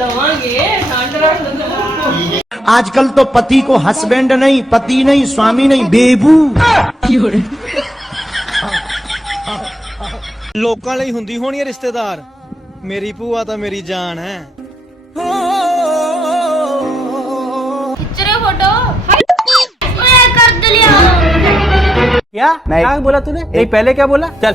ਦਵਾਂਗੇ ਠੰਡ ਰੱਖ ਦੋ आजकल तो पति को हस्बैंड नहीं पति नहीं स्वामी नहीं बेबू ਲੋਕਾਂ ਲਈ ਹੁੰਦੀ ਹੋਣੀ ਹੈ ਰਿਸ਼ਤੇਦਾਰ ਮੇਰੀ ਭੂਆ ਤਾਂ ਮੇਰੀ ਜਾਨ ਹੈ खिंच रहे फोटो ओए कर दिया क्या क्या बोला तूने नहीं पहले क्या बोला चल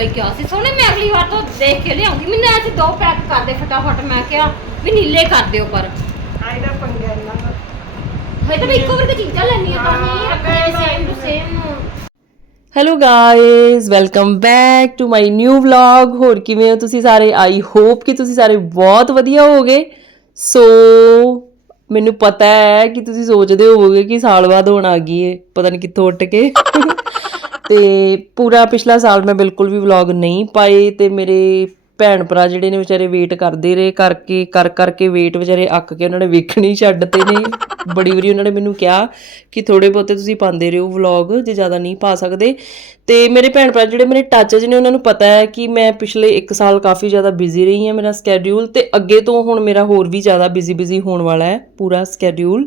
ਹੀ ਕਿਹਾ ਸੀ। ਸੋਹਣੇ ਮੈਂ ਅਗਲੀ ਵਾਰ ਤੋਂ ਦੇਖ ਕੇ ਲਿਆਉਂਗੀ। ਮੈਨੂੰ ਐਸੇ ਦੋ ਪੈਕ ਕਰ ਦੇ ਫਟਾਫਟ। ਮੈਂ ਕਿਹਾ ਵੀ ਨੀਲੇ ਕਰ ਦਿਓ ਪਰ। ਆਇਦਾ ਪੰਗਿਆ ਇਹਨਾਂ ਦਾ। ਹਜੇ ਤਾਂ ਮੈਂ ਇੱਕੋ ਵਰਗੀ ਚੀਜ਼ਾਂ ਲੈਣੀਆਂ ਤਾਂ ਨਹੀਂ ਆਪਣੇ same to same hello guys welcome back to my new vlog ਹੋਰ ਕਿਵੇਂ ਹੋ ਤੁਸੀਂ ਸਾਰੇ? ਆਈ ਹੋਪ ਕਿ ਤੁਸੀਂ ਸਾਰੇ ਬਹੁਤ ਵਧੀਆ ਹੋਵੋਗੇ। ਸੋ ਮੈਨੂੰ ਪਤਾ ਹੈ ਕਿ ਤੁਸੀਂ ਸੋਚਦੇ ਹੋਵੋਗੇ ਕਿ ਸਾਲ ਬਾਅਦ ਹੋਣ ਆ ਗਈ ਏ। ਪਤਾ ਨਹੀਂ ਕਿੱਥੋਂ ਉੱਟ ਕੇ। ਤੇ ਪੂਰਾ ਪਿਛਲਾ ਸਾਲ ਮੈਂ ਬਿਲਕੁਲ ਵੀ ਵਲੌਗ ਨਹੀਂ ਪਾਏ ਤੇ ਮੇਰੇ ਭੈਣ ਭਰਾ ਜਿਹੜੇ ਨੇ ਵਿਚਾਰੇ ਵੇਟ ਕਰਦੇ ਰਹੇ ਕਰਕੇ, ਕਰ, ਕਰਕੇ ਵੇਟ ਵਿਚਾਰੇ ਅੱਕ ਕੇ ਉਹਨਾਂ ਨੇ ਵੇਖਣੀ ਛੱਡਤੇ ਨੇ। ਬੜੀ ਵਾਰੀ ਉਹਨਾਂ ਨੇ ਮੈਨੂੰ ਕਿਹਾ ਕਿ ਥੋੜੇ ਬਹੁਤੇ ਤੁਸੀਂ ਪਾਉਂਦੇ ਰਹੋ ਵਲੌਗ ਜੇ ਜ਼ਿਆਦਾ ਨਹੀਂ ਪਾ ਸਕਦੇ। ਤੇ ਮੇਰੇ ਭੈਣ ਭਰਾ ਜਿਹੜੇ ਮੇਰੇ ਟੱਚ 'ਚ ਨੇ, ਉਹਨਾਂ ਨੂੰ ਪਤਾ ਹੈ ਕਿ ਮੈਂ ਪਿਛਲੇ 1 ਸਾਲ ਕਾਫੀ ਜ਼ਿਆਦਾ ਬਿਜ਼ੀ ਰਹੀ ਹਾਂ ਮੇਰਾ ਸਕੇਡਿਊਲ ਤੇ ਅੱਗੇ ਤੋਂ ਹੁਣ ਮੇਰਾ ਹੋਰ ਵੀ ਜ਼ਿਆਦਾ ਬਿਜ਼ੀ ਬਿਜ਼ੀ ਹੋਣ ਵਾਲਾ ਹੈ ਪੂਰਾ ਸਕੇਡਿਊਲ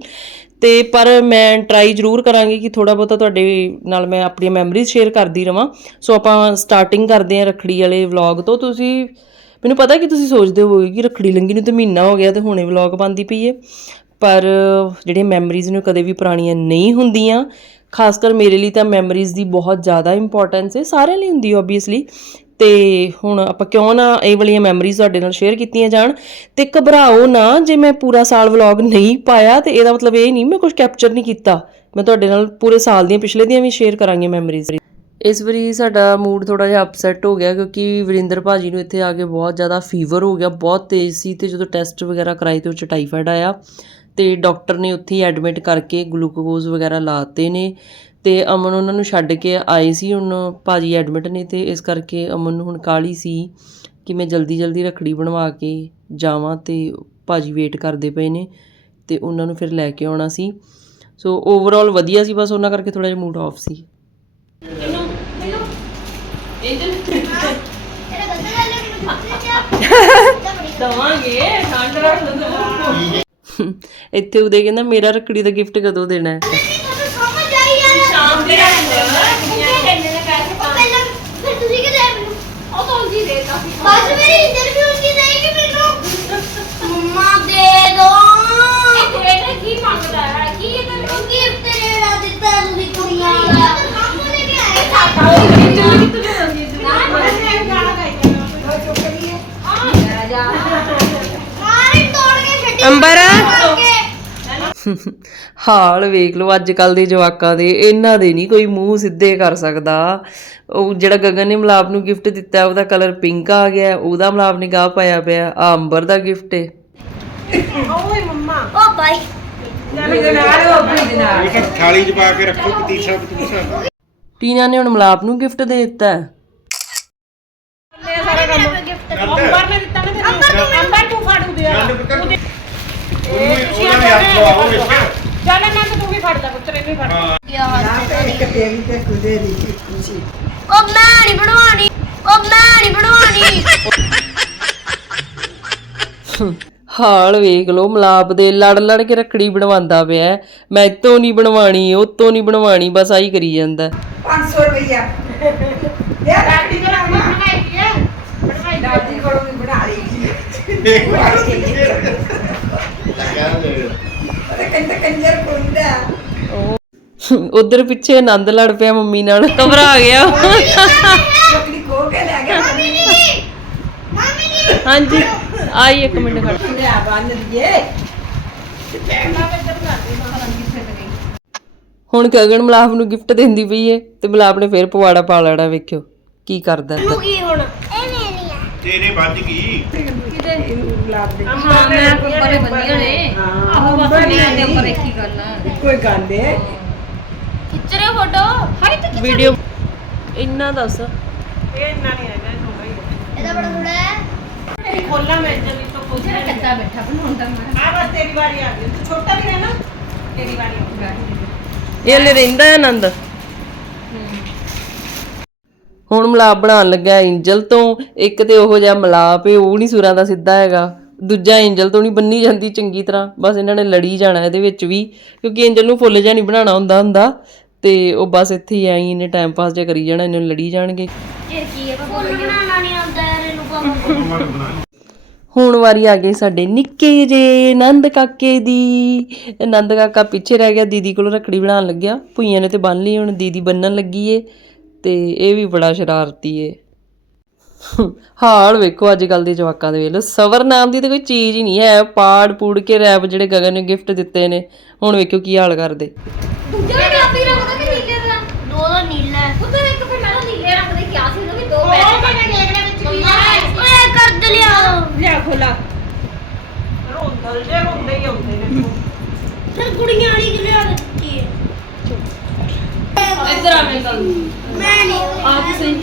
ਤੇ ਪਰ ਮੈਂ ਟਰਾਈ ਜ਼ਰੂਰ ਕਰਾਂਗੀ ਕਿ ਥੋੜਾ ਬਹੁਤਾ ਤੁਹਾਡੇ ਨਾਲ ਮੈਂ ਆਪਣੀਆਂ ਮੈਮਰੀਜ਼ ਸ਼ੇਅਰ ਕਰਦੀ ਰਵਾਂ। ਸੋ ਆਪਾਂ ਸਟਾਰਟਿੰਗ ਕਰਦੇ ਹਾਂ ਰਖੜੀ ਵਾਲੇ ਵਲੌਗ ਤੋਂ। ਤੁਸੀਂ, ਮੈਨੂੰ ਪਤਾ ਕਿ ਤੁਸੀਂ ਸੋਚਦੇ ਹੋਗੇ ਕਿ ਰਖੜੀ ਲੰਗੀ ਨੂੰ ਤਾਂ ਮਹੀਨਾ ਹੋ ਗਿਆ ਤੇ ਹੁਣੇ ਵਲੌਗ ਪਾਉਂਦੀ ਪਈ ਏ। ਪਰ ਜਿਹੜੀਆਂ ਮੈਮਰੀਜ਼ ਨੇ ਉਹ ਕਦੇ ਵੀ ਪੁਰਾਣੀਆਂ ਨਹੀਂ ਹੁੰਦੀਆਂ। ਖਾਸ ਕਰ ਮੇਰੇ ਲਈ ਤਾਂ ਮੈਮਰੀਜ਼ ਦੀ ਬਹੁਤ ਜ਼ਿਆਦਾ ਇੰਪੋਰਟੈਂਸ ਹੈ ਸਾਰਿਆਂ ਲਈ ਹੁੰਦੀ ਓਬਵੀਅਸਲੀ ਤੇ ਹੁਣ ਆਪਾਂ ਕਿਉਂ ਨਾ ਇਹ ਵਾਲੀਆਂ ਮੈਮਰੀਜ਼ ਤੁਹਾਡੇ ਨਾਲ ਸ਼ੇਅਰ ਕੀਤੀਆਂ ਜਾਣ ਤੇ ਘਬਰਾਓ ਨਾ, ਜੇ ਮੈਂ ਪੂਰਾ ਸਾਲ ਵਲੌਗ ਨਹੀਂ ਪਾਇਆ ਤੇ ਇਹਦਾ ਮਤਲਬ ਇਹ ਨਹੀਂ, ਮੈਂ ਕੁਝ ਕੈਪਚਰ ਨਹੀਂ ਕੀਤਾ। ਮੈਂ ਤੁਹਾਡੇ ਨਾਲ ਪੂਰੇ ਸਾਲ ਦੀਆਂ ਪਿਛਲੇ ਦੀਆਂ ਵੀ ਸ਼ੇਅਰ ਕਰਾਂਗੀ ਮੈਮਰੀਜ਼ ਇਸ ਵਾਰੀ ਸਾਡਾ ਮੂਡ ਥੋੜਾ ਜਿਹਾ ਅਪਸੈਟ ਹੋ ਗਿਆ ਕਿਉਂਕਿ ਵਰਿੰਦਰ ਭਾਜੀ ਨੂੰ ਇੱਥੇ ਆ ਕੇ ਬਹੁਤ ਜ਼ਿਆਦਾ ਫੀਵਰ ਹੋ ਗਿਆ, ਬਹੁਤ ਤੇਜ਼ ਸੀ ਤੇ ਜਦੋਂ ਟੈਸਟ ਵਗੈਰਾ ਕਰਾਈ ਤੇ ਉਹ 'ਚ ਟਾਈਫਾਇਡ ਆਇਆ। ਤੇ ਡਾਕਟਰ ਨੇ ਉੱਥੇ ਹੀ ਐਡਮਿਟ ਕਰਕੇ ਗਲੂਕੋਜ਼ ਵਗੈਰਾ ਲਾਤੇ ਨੇ ਤੇ ਅਮਨ ਉਹਨਾਂ ਨੂੰ ਛੱਡ ਕੇ ਆਏ ਸੀ ਹੁਣ ਭਾਜੀ ਐਡਮਿਟ ਨੇ ਤੇ ਇਸ ਕਰਕੇ ਅਮਨ ਨੂੰ ਹੁਣ ਕਾਲੀ ਸੀ ਕਿ ਮੈਂ ਜਲਦੀ ਜਲਦੀ ਰਖੜੀ ਬਣਵਾ ਕੇ ਜਾਵਾਂ ਤੇ ਭਾਜੀ ਵੇਟ ਕਰਦੇ ਪਏ ਨੇ ਤੇ ਉਹਨਾਂ ਨੂੰ ਫਿਰ ਲੈ ਕੇ ਆਉਣਾ ਸੀ। ਸੋ ਓਵਰਆਲ ਵਧੀਆ ਸੀ ਬਸ ਉਹਨਾਂ ਕਰਕੇ ਥੋੜਾ ਜਿਹਾ ਮੂਡ ਆਫ ਸੀ। ਜਾ ਦਵਾਂਗੇ ਠੰਡ ਰੱਖ ਇੱਥੇ ਉਹਦੇ ਕਹਿੰਦਾ ਮੇਰਾ ਰੱਖੜੀ ਦਾ ਗਿਫਟ ਕਦੋਂ ਦੇਣਾ ਹੈ? ਤੁਹਾਨੂੰ ਸਮਝ ਆਈ ਯਾਰ। ਸ਼ਾਮ ਦੇ ਪਹਿਲਾਂ ਫਿਰ ਤੁਸੀਂ ਕਿ ਦੇ ਮੈਨੂੰ ਉਹ ਤਾਂ ਉਂਝ ਹੀ ਦੇਤਾ ਸੀ ਬਸ ਮੇਰੀ ਇੰਟਰਵਿਊ ਕੀ ਦੇਗੀ ਮੈਨੂੰ ਮੰਮਾ ਦੇ ਦੋ ਇਹ ਦੇਖ ਕੀ ਮੰਗਦਾ ਹੈ ਕੀ ਇਹ ਤਾਂ ਗਿਫਟ ਜਿਹੜਾ ਦਿੱਤਾ ਤੁਸੀਂ ਕੁੜੀਆਂ ਦਾ ਕੰਮ ਲੈ ਕੇ ਆਏ ਮਾਰੀ ਤੋੜ ਕੇ ਛੱਡੀ ਅੰਬਰ। ਤੋੜ ਕੇ। ਹਾਲ ਵੇਖ ਲਓ ਅੱਜ ਕੱਲ ਦੇ ਜਵਾਕਾਂ ਦੇ ਇਹਨਾਂ ਦੇ ਨਹੀਂ ਕੋਈ ਮੂੰਹ ਸਿੱਧੇ ਕਰ ਸਕਦਾ। ਉਹ ਜਿਹੜਾ ਗਗਨ ਨੇ ਮਲਾਪ ਨੂੰ ਗਿਫਟ ਦਿੱਤਾ ਉਹਦਾ ਕਲਰ ਪਿੰਕ ਆ ਗਿਆ ਉਹਦਾ ਮਲਾਪ ਨੇ ਗਾਹ ਪਾਇਆ ਪਿਆ ਆ ਅੰਬਰ ਦਾ ਗਿਫਟ ਹੈ ਓਏ ਮੰਮਾ। ਓ ਬਾਈ। ਥਾਲੀ 'ਚ ਪਾ ਕੇ ਰੱਖੋ ਪਤੀਸਾ ਪਤੂਸਾ। ਟੀਨਾ ਨੇ ਹੁਣ ਮਲਾਪ ਨੂੰ ਗਿਫਟ ਦੇ ਦਿੱਤਾ ਹੈ। ਅੰਬਰ ਨੇ ਦਿੱਤਾ ਨਾ ਤੈਨੂੰ ਅੰਬਰ ਤੂੰ ਫੜ ਉਦੇ ਨੰਦ ਪੁੱਤਰ ਉਹਨੂੰ ਉਹਦਾ ਵੀ ਹੱਥ ਲਵਾਓ ਵਿੱਚ ਚੱਲ ਨੰਦ ਤੂੰ ਵੀ ਫੜ ਲੈ ਪੁੱਤਰ ਇਹਨੂੰ ਵੀ ਫੜ ਓ ਮੈਂ ਨਹੀਂ ਬਣਵਾਣੀ ਓ ਮੈਂ ਨਹੀਂ ਬਣਵਾਣੀ ਹਾਲ ਵੇਖ ਲਓ ਮਲਾਪ ਦੇ ਲੜ ਲੜ ਕੇ ਰੱਖੜੀ ਬਣਵਾਉਂਦਾ ਪਿਆ। ਹੈ। ਮੈਂ ਇਤੋਂ ਨਹੀਂ ਬਣਵਾਣੀ ਉਤੋਂ ਨਹੀਂ ਬਣਵਾਣੀ ਬਸ ਆਹੀ ਕਰੀ ਜਾਂਦਾ। 500 ਰੁਪਇਆ ਯਾਰ ਦਾਦੀ ਕੋਲ ਆਉਣਾ ਬਣਾਈ ਹੈ? ਬਣਾਈ ਦਾਦੀ ਕੋਲ ਵੀ ਬਣਾ ਲਈ। ਉਧਰ ਪਿੱਛੇ ਆਨੰਦ ਲੜ ਪਿਆ ਮੰਮੀ ਨਾਲ। ਘਬਰਾ ਗਿਆ। ਲੱਕੜੀ ਖੋ ਕੇ ਲੈ ਗਿਆ ਮੰਮੀ ਨਹੀਂ ਮੰਮੀ ਨਹੀਂ ਹਾਂਜੀ ਆਈ ਇੱਕ ਮਿੰਟ ਖੜ। ਲਿਆ ਬੰਨ ਦਈਏ ਹੁਣ ਗਗਨ ਮਲਾਪ ਨੂੰ ਗਿਫਟ ਦਿੰਦੀ ਪਈ ਏ ਤੇ ਮਲਾਪ ਨੇ ਫੇਰ ਪਵਾੜਾ ਪਾ ਲੈਣਾ ਵੇਖਿਓ ਕੀ ਕਰਦਾ। ਨੂੰ ਕੀ ਹੁਣ? ਆ ਤੇਰੇ ਵੱਜ ਗਈ। ਹਾਂ ਮੈਂ ਬੜੇ ਬੰਦੀਆਂ ਨੇ। ਆਹੋ ਬਸ ਮੈਂ ਦੇ ਉੱਪਰ ਇੱਕ ਹੀ ਗੱਲ। ਆ ਕੋਈ ਗੱਲ ਹੈ ਖਿੱਚ ਰਹੇ ਫੋਟੋ ਹਾਏ ਤੇ ਵੀਡੀਓ ਇੰਨਾ ਦੱਸ। ਇਹ ਇੰਨਾ ਨਹੀਂ ਹੈਗਾ ਇਹ ਥੋੜਾ ਹੀ ਹੈ। ਇਹਦਾ ਬੜਾ ਥੋੜਾ ਹੈ। ਇਹ ਖੋਲਾ ਮੈਂ ਜਦ ਇਸ ਤੋਂ ਪੁੱਛ ਕਿੱਥੇ ਕੱਦਾ ਬੈਠਾ ਬਣਾਉਂਦਾ ਮੈਂ। ਆ ਬਸ ਤੇਰੀ ਵਾਰੀ ਆ ਗਈ। ਤੂੰ ਛੋਟਾ ਵੀ ਰਹਿਣਾ ਤੇਰੀ ਵਾਰੀ ਆਉਂਦੀ ਇਹ ਹਲੇ ਰਹਿੰਦਾ ਹੈ ਆਨੰਦ। ਹੁਣ ਮਲਾਪ ਬਣਾਉਣ ਲੱਗਾ ਐਂਜਲ ਤੋਂ। ਇੱਕ ਤੇ ਉਹੋ ਜਿਹਾ ਮਲਾਪ ਏ ਉਹ ਨਹੀਂ ਸੁਰਾਂ ਦਾ ਸਿੱਧਾ ਹੈਗਾ। ਦੂਜਾ ਐਂਜਲ ਤੋਂ ਨਹੀਂ ਬੰਨੀ ਜਾਂਦੀ ਚੰਗੀ ਤਰ੍ਹਾਂ। ਬਸ ਇਹਨਾਂ ਨੇ ਲੜੀ ਜਾਣਾ ਇਹਦੇ ਵਿੱਚ ਵੀ ਕਿਉਂਕਿ ਐਂਜਲ ਨੂੰ ਫੁੱਲ ਜਿਹਾ ਨਹੀਂ ਬਣਾਉਣਾ ਹੁੰਦਾ ਹੁੰਦਾ। ਤੇ ਉਹ ਬਸ ਇੱਥੇ ਹੀ ਐਂ ਹੀ ਇਹਨੇ ਟਾਈਮ ਪਾਸ ਜਿਹਾ ਕਰੀ ਜਾਣਾ ਇਹਨੂੰ ਲੜੀ ਜਾਣਗੇ। ਇਹ ਕੀ ਹੈ ਫੁੱਲ ਬਣਾਉਣਾ ਨਹੀਂ ਆਉਂਦਾ ਯਾਰ ਇਹਨੂੰ ਪਾਪਾ ਹੁਣ ਵਾਰੀ ਆ ਗਈ ਸਾਡੇ ਨਿੱਕੇ ਜੇ ਨੰਦ ਕਾਕੇ ਦੀ। ਨੰਦ ਕਾਕਾ ਪਿੱਛੇ ਰਹਿ ਗਿਆ ਦੀਦੀ ਕੋਲ ਰੱਖੜੀ ਬਣਾਉਣ ਲੱਗਿਆ। ਭੁਈਆਂ ਨੇ ਤੇ ਬੰਨ ਲਈ ਹੁਣ ਦੀਦੀ ਬੰਨਣ ਲੱਗੀ ਏ। ਤੇ ਇਹ ਵੀ ਬੜਾ ਸ਼ਰਾਰਤੀ ਏ। ਹਾਲ ਵੇਖੋ ਅੱਜ ਕੱਲ ਦੇ ਜਵਾਕਾਂ ਦੇ ਵੇਲੋ। ਸਵਰ ਨਾਮ ਦੀ ਤਾਂ ਕੋਈ ਚੀਜ਼ ਹੀ ਨਹੀਂ ਹੈ। ਪਾੜ ਪੂੜ ਕੇ ਰੈਪ ਜਿਹੜੇ ਗਗਨ ਨੇ ਗਿਫਟ ਦਿੱਤੇ ਨੇ ਹੁਣ ਵੇਖਿਓ ਕੀ ਹਾਲ ਕਰਦੇ। ਦੂਜਾ ਵੀ ਗੁਲਾਬੀ ਰੰਗ ਦਾ ਤੇ ਨੀਲੇ ਦਾ। ਦੋ ਦਾ ਨੀਲਾ। ਹੈ ਉਧਰ ਇੱਕ ਫਿਰ ਮੈਂ ਤਾਂ ਨੀਲੇ ਰੰਗ ਦੇ ਕਿਹਾ ਸੀ ਉਹਨੂੰ ਵੀ ਦੋ ਪੈਸੇ ਓਏ ਕਰ ਦ ਲਿਆ। ਲਿਆ ਖੋਲਾ। ਰੋਂਦਲ ਜੇ ਰੋਂਦੇ ਹੀ ਆਉਂਦੇ ਨੇ। ਫਿਰ ਕੁੜੀਆਂ ਵਾਲੀ ਕਿ ਲਿਆ ਦਿੱਤੀ ਹੈ ਇੱਧਰ ਆ ਮੇਰੇ ਕੋਲ। ਮੈਂ ਨਹੀਂ। ਆ ਤੁਸੀਂ